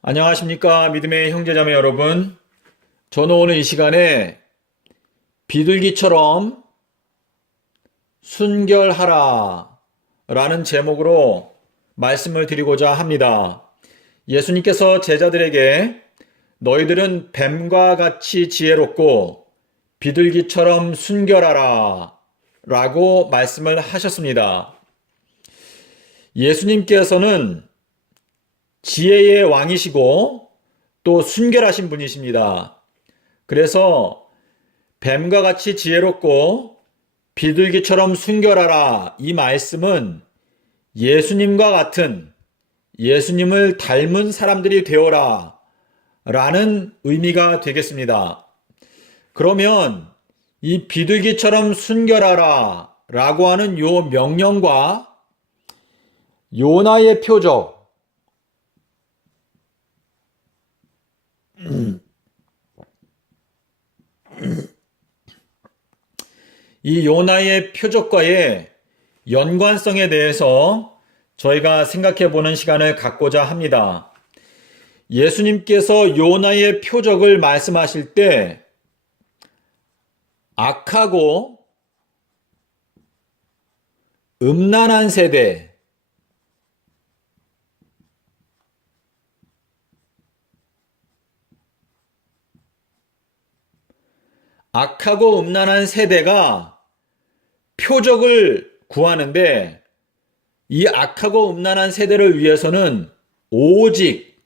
안녕하십니까 믿음의 형제자매 여러분. 저는 오늘 이 시간에 비둘기처럼 순결하라 라는 제목으로 말씀을 드리고자 합니다. 예수님께서 제자들에게 너희들은 뱀과 같이 지혜롭고 비둘기처럼 순결하라 라고 말씀을 하셨습니다. 예수님께서는 지혜의 왕이시고 또 순결하신 분이십니다. 그래서 뱀과 같이 지혜롭고 비둘기처럼 순결하라 이 말씀은 예수님과 같은 예수님을 닮은 사람들이 되어라 라는 의미가 되겠습니다. 그러면 이 비둘기처럼 순결하라 라고 하는 요 명령과 요나의 표적, 이 요나의 표적과의 연관성에 대해서 저희가 생각해 보는 시간을 갖고자 합니다. 예수님께서 요나의 표적을 말씀하실 때 악하고 음란한 세대, 악하고 음란한 세대가 표적을 구하는데 이 악하고 음란한 세대를 위해서는 오직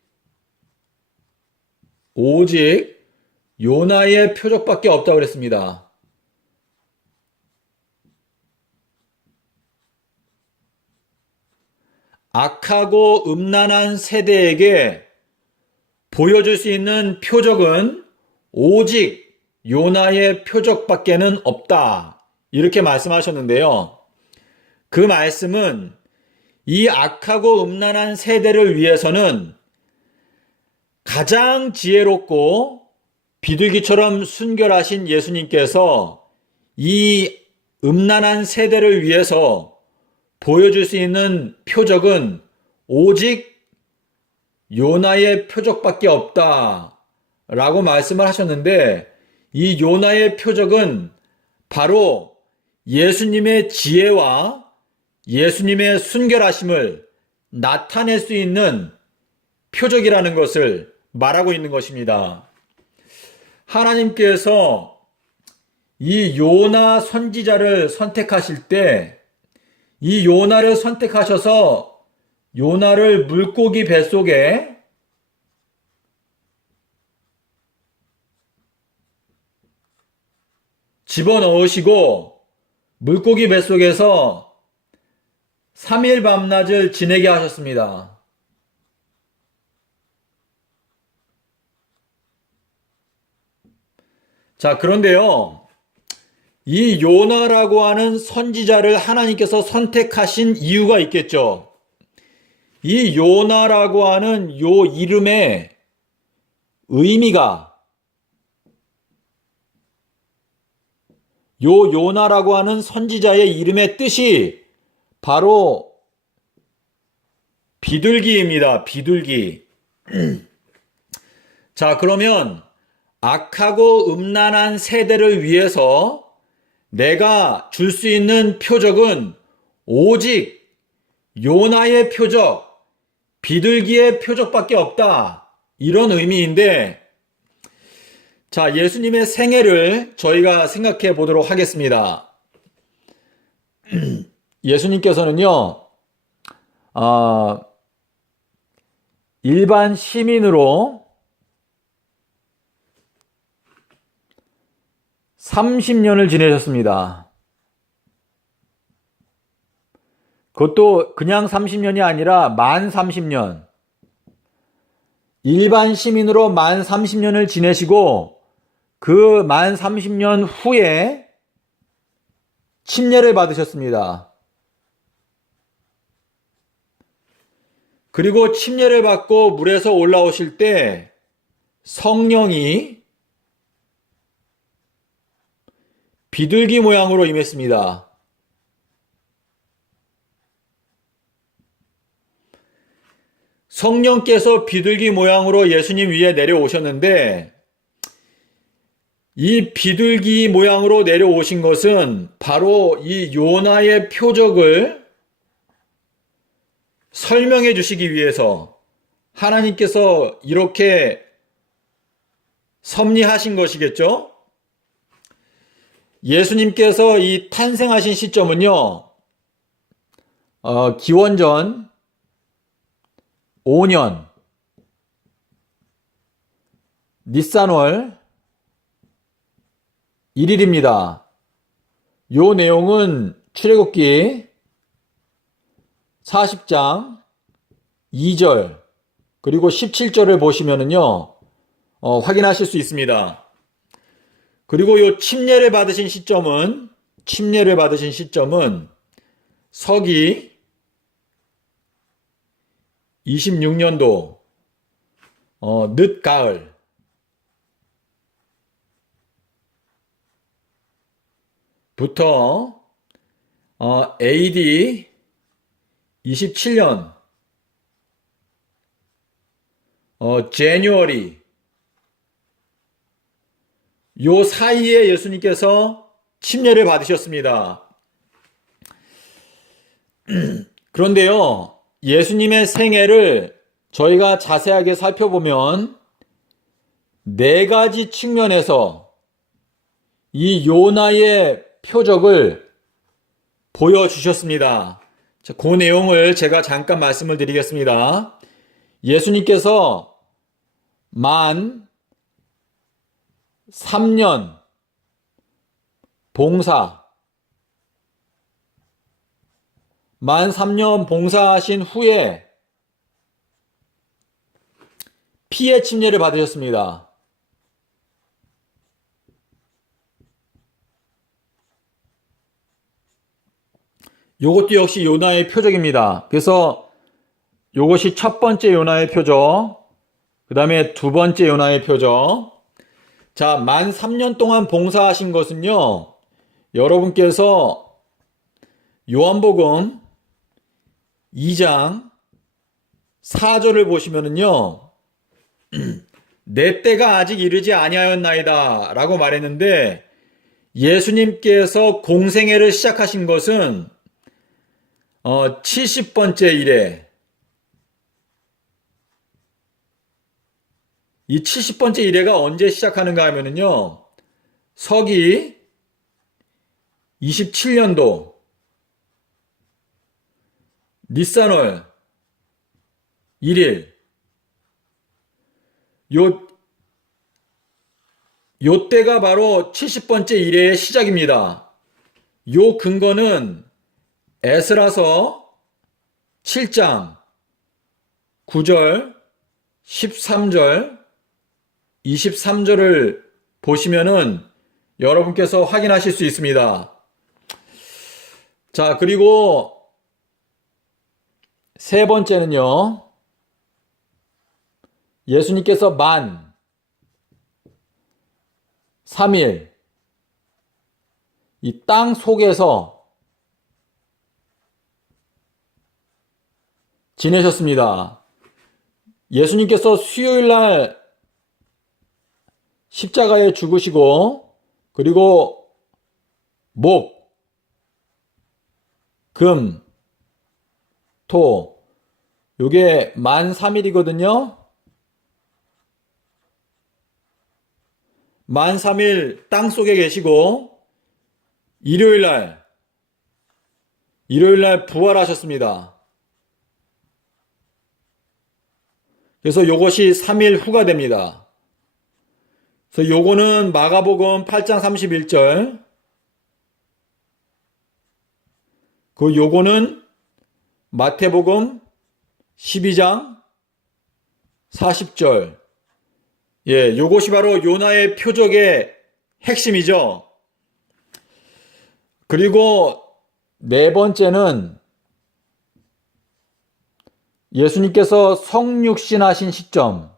요나의 표적밖에 없다고 그랬습니다. 악하고 음란한 세대에게 보여줄 수 있는 표적은 오직 요나의 표적밖에는 없다. 이렇게 말씀하셨는데요. 그 말씀은 이 악하고 음란한 세대를 위해서는 가장 지혜롭고 비둘기처럼 순결하신 예수님께서 이 음란한 세대를 위해서 보여줄 수 있는 표적은 오직 요나의 표적밖에 없다 라고 말씀을 하셨는데, 이 요나의 표적은 바로 예수님의 지혜와 예수님의 순결하심을 나타낼 수 있는 표적이라는 것을 말하고 있는 것입니다. 하나님께서 이 요나 선지자를 선택하실 때 이 요나를 선택하셔서 요나를 물고기 뱃속에 집어넣으시고 물고기 뱃속에서 3일 밤낮을 지내게 하셨습니다. 자, 그런데요, 이 요나라고 하는 선지자를 하나님께서 선택하신 이유가 있겠죠. 이 요나라고 하는 요 이름의 의미가, 요 요나라고 하는 선지자의 이름의 뜻이 바로 비둘기입니다. 비둘기. 자, 그러면 악하고 음란한 세대를 위해서 내가 줄 수 있는 표적은 오직 요나의 표적, 비둘기의 표적밖에 없다. 이런 의미인데, 자, 예수님의 생애를 저희가 생각해 보도록 하겠습니다. 예수님께서는요, 일반 시민으로 30년을 지내셨습니다. 그것도 그냥 30년이 아니라 만 30년. 일반 시민으로 만 30년을 지내시고 그 만 30년 후에 침례를 받으셨습니다. 그리고 침례를 받고 물에서 올라오실 때 성령이 비둘기 모양으로 임했습니다. 성령께서 비둘기 모양으로 예수님 위에 내려오셨는데 이 비둘기 모양으로 내려오신 것은 바로 이 요나의 표적을 설명해 주시기 위해서 하나님께서 이렇게 섭리하신 것이겠죠? 예수님께서 이 탄생하신 시점은요, 기원전 5년 니산월 1일입니다. 요 내용은 출애굽기 40장 2절 그리고 17절을 보시면은요, 확인하실 수 있습니다. 그리고 요 침례를 받으신 시점은 서기 26년도 늦가을 부터 AD 27년 January 요 사이에 예수님께서 침례를 받으셨습니다. 그런데요, 예수님의 생애를 저희가 자세하게 살펴보면 네 가지 측면에서 이 요나의 표적을 보여주셨습니다. 자, 그 내용을 제가 잠깐 말씀을 드리겠습니다. 예수님께서 만 3년 봉사하신 후에 피의 침례를 받으셨습니다. 요것도 역시 요나의 표적입니다. 그래서 요것이 첫 번째 요나의 표적, 그 다음에 두 번째 요나의 표적. 자, 만 3년 동안 봉사하신 것은요, 여러분께서 요한복음 2장 4절을 보시면은요, 내 때가 아직 이르지 아니하였나이다 라고 말했는데, 예수님께서 공생애를 시작하신 것은 70번째 일에, 이 70번째 일회가 언제 시작하는가 하면은요, 서기 27년도 니산월 1일 요 때가 바로 70번째 일회의 시작입니다. 요 근거는 에스라서 7장 9절 13절 23절을 보시면은 여러분께서 확인하실 수 있습니다. 자, 그리고 세 번째는요, 예수님께서 만 3일 이 땅 속에서 지내셨습니다. 예수님께서 수요일 날 십자가에 죽으시고, 그리고 목, 금, 토, 요게 만 3일이거든요. 만 3일 땅 속에 계시고, 일요일 날 부활하셨습니다. 그래서 요것이 3일 후가 됩니다. 그래서 요거는 마가복음 8장 31절, 요거는 마태복음 12장 40절. 예, 요것이 바로 요나의 표적의 핵심이죠. 그리고 네 번째는 예수님께서 성육신 하신 시점.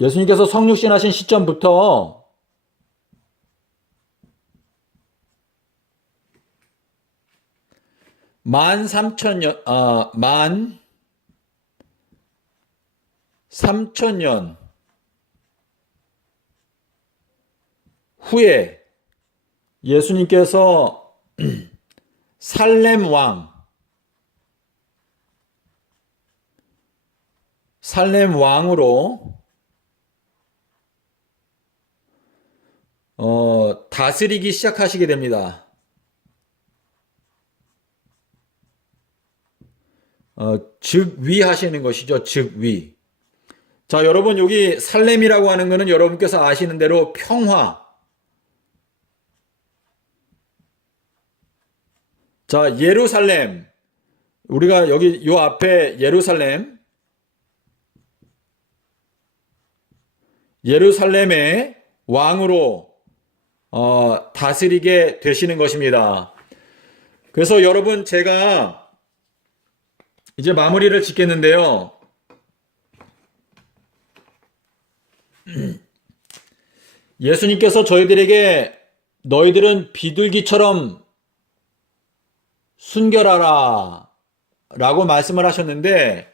예수님께서 성육신 하신 시점부터 만 삼천 년, 만 삼천 년 후에 예수님께서 살렘 왕으로 다스리기 시작하시게 됩니다. 즉위 하시는 것이죠. 즉위. 자, 여러분, 여기 살렘이라고 하는 것은 여러분께서 아시는 대로 평화. 자, 예루살렘. 우리가 여기 요 앞에 예루살렘의 왕으로 다스리게 되시는 것입니다. 그래서 여러분, 제가 이제 마무리를 짓겠는데요. 예수님께서 저희들에게 너희들은 비둘기처럼 순결하라 라고 말씀을 하셨는데,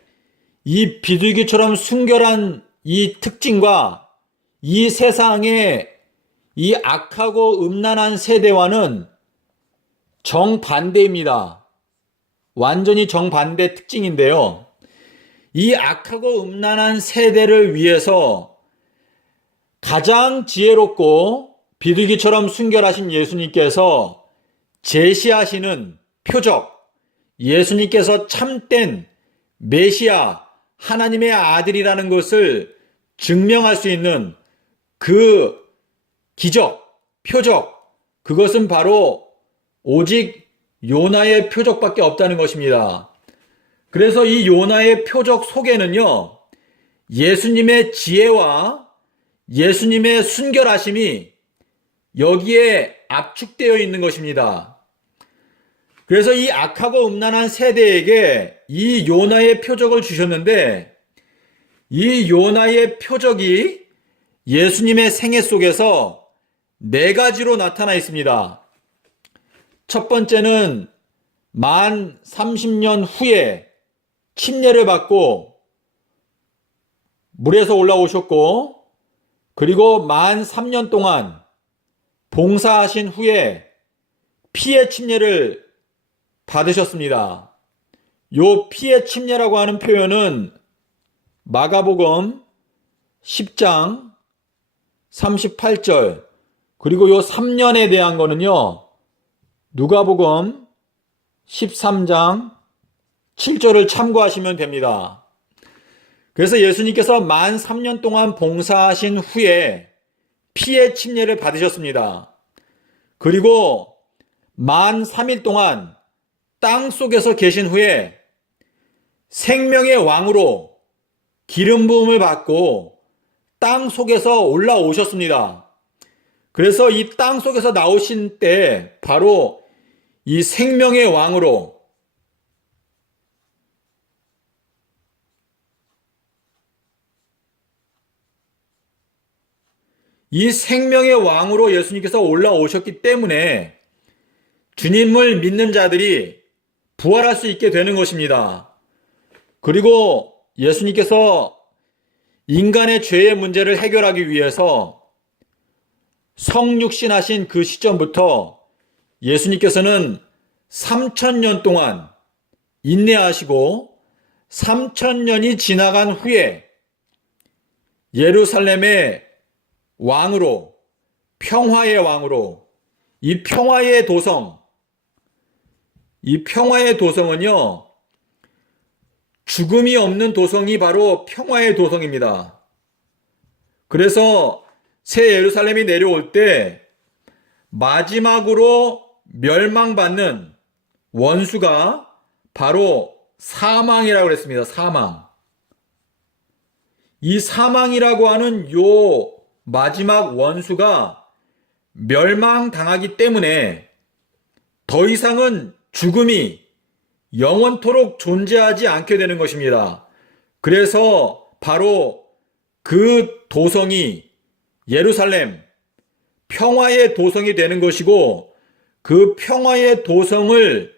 이 비둘기처럼 순결한 이 특징과 이 세상의 이 악하고 음란한 세대와는 정반대입니다. 완전히 정반대 특징인데요. 이 악하고 음란한 세대를 위해서 가장 지혜롭고 비둘기처럼 순결하신 예수님께서 제시하시는 표적, 예수님께서 참된 메시아, 하나님의 아들이라는 것을 증명할 수 있는 그 기적, 표적, 그것은 바로 오직 요나의 표적밖에 없다는 것입니다. 그래서 이 요나의 표적 속에는요, 예수님의 지혜와 예수님의 순결하심이 여기에 압축되어 있는 것입니다. 그래서 이 악하고 음란한 세대에게 이 요나의 표적을 주셨는데, 이 요나의 표적이 예수님의 생애 속에서 4가지로 나타나 있습니다. 첫 번째는 만 30년 후에 침례를 받고 물에서 올라오셨고, 그리고 만 3년 동안 봉사하신 후에 피의 침례를 받으셨습니다. 요 피의 침례라고 하는 표현은 마가복음 10장 38절, 그리고 요 3년에 대한 거는요, 누가복음 13장 7절을 참고하시면 됩니다. 그래서 예수님께서 만 3년 동안 봉사하신 후에 피의 침례를 받으셨습니다. 그리고 만 3일 동안 땅 속에서 계신 후에 생명의 왕으로 기름 부음을 받고 땅 속에서 올라오셨습니다. 그래서 이 땅 속에서 나오신 때 바로 이 생명의 왕으로 예수님께서 올라오셨기 때문에 주님을 믿는 자들이 부활할 수 있게 되는 것입니다. 그리고 예수님께서 인간의 죄의 문제를 해결하기 위해서 성육신하신 그 시점부터 예수님께서는 3000년 동안 인내하시고 3000년이 지나간 후에 예루살렘의 왕으로, 평화의 왕으로, 이 평화의 도성은요, 죽음이 없는 도성이 바로 평화의 도성입니다. 그래서 새 예루살렘이 내려올 때 마지막으로 멸망받는 원수가 바로 사망이라고 그랬습니다. 사망. 이 사망이라고 하는 요 마지막 원수가 멸망당하기 때문에 더 이상은 죽음이 영원토록 존재하지 않게 되는 것입니다. 그래서 바로 그 도성이 예루살렘, 평화의 도성이 되는 것이고, 그 평화의 도성을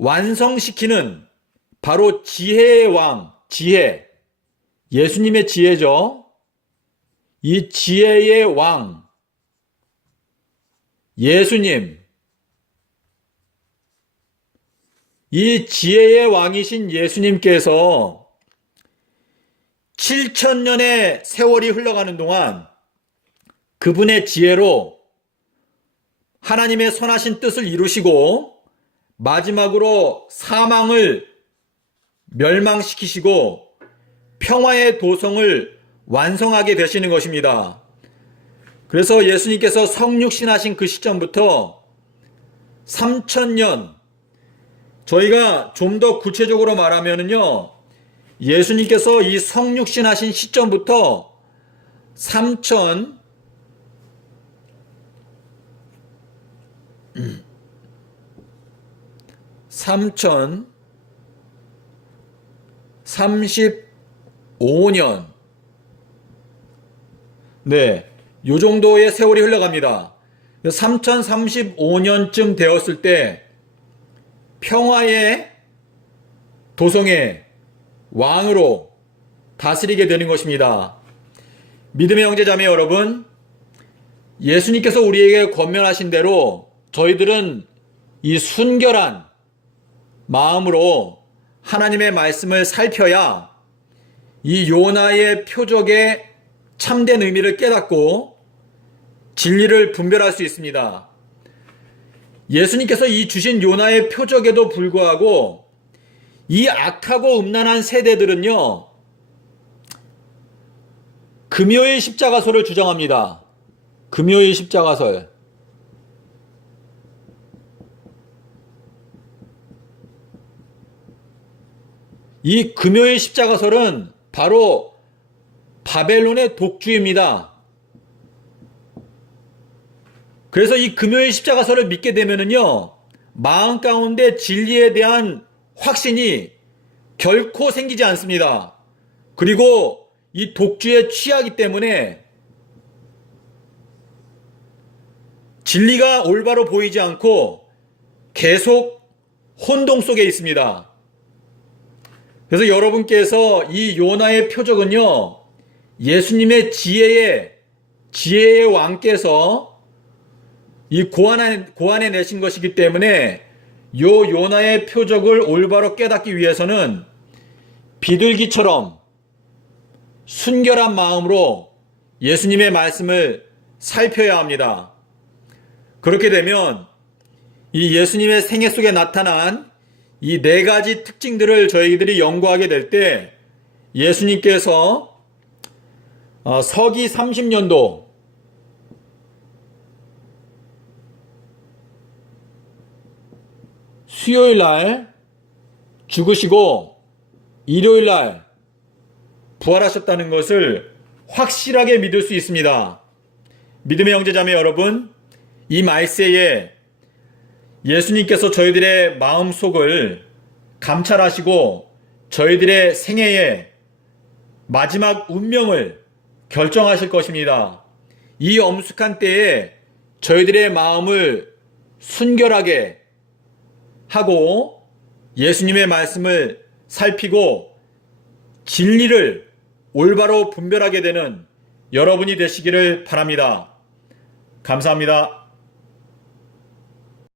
완성시키는 바로 지혜의 왕, 지혜. 예수님의 지혜죠. 이 지혜의 왕, 예수님. 이 지혜의 왕이신 예수님께서 7,000년의 세월이 흘러가는 동안 그분의 지혜로 하나님의 선하신 뜻을 이루시고 마지막으로 사망을 멸망시키시고 평화의 도성을 완성하게 되시는 것입니다. 그래서 예수님께서 성육신하신 그 시점부터 3,000년, 저희가 좀 더 구체적으로 말하면요, 예수님께서 이 성육신하신 시점부터 3035년, 네, 요 정도의 세월이 흘러갑니다. 3035년쯤 되었을 때 평화의 도성의 왕으로 다스리게 되는 것입니다. 믿음의 형제자매 여러분, 예수님께서 우리에게 권면하신 대로 저희들은 이 순결한 마음으로 하나님의 말씀을 살펴야 이 요나의 표적의 참된 의미를 깨닫고 진리를 분별할 수 있습니다. 예수님께서 이 주신 요나의 표적에도 불구하고 이 악하고 음란한 세대들은요, 금요일 십자가설을 주장합니다. 금요일 십자가설. 이 금요일 십자가설은 바로 바벨론의 독주입니다. 그래서 이 금요일 십자가설을 믿게 되면은요, 마음 가운데 진리에 대한 확신이 결코 생기지 않습니다. 그리고 이 독주에 취하기 때문에 진리가 올바로 보이지 않고 계속 혼동 속에 있습니다. 그래서 여러분께서 이 요나의 표적은요, 예수님의 지혜의 왕께서 이 고안해 내신 것이기 때문에 요 요나의 표적을 올바로 깨닫기 위해서는 비둘기처럼 순결한 마음으로 예수님의 말씀을 살펴야 합니다. 그렇게 되면 이 예수님의 생애 속에 나타난 이 네 가지 특징들을 저희들이 연구하게 될 때 예수님께서 서기 30년도 수요일 날 죽으시고 일요일 날 부활하셨다는 것을 확실하게 믿을 수 있습니다. 믿음의 형제자매 여러분, 이 말세에 예수님께서 저희들의 마음속을 감찰하시고 저희들의 생애의 마지막 운명을 결정하실 것입니다. 이 엄숙한 때에 저희들의 마음을 순결하게 하고 예수님의 말씀을 살피고 진리를 올바로 분별하게 되는 여러분이 되시기를 바랍니다. 감사합니다.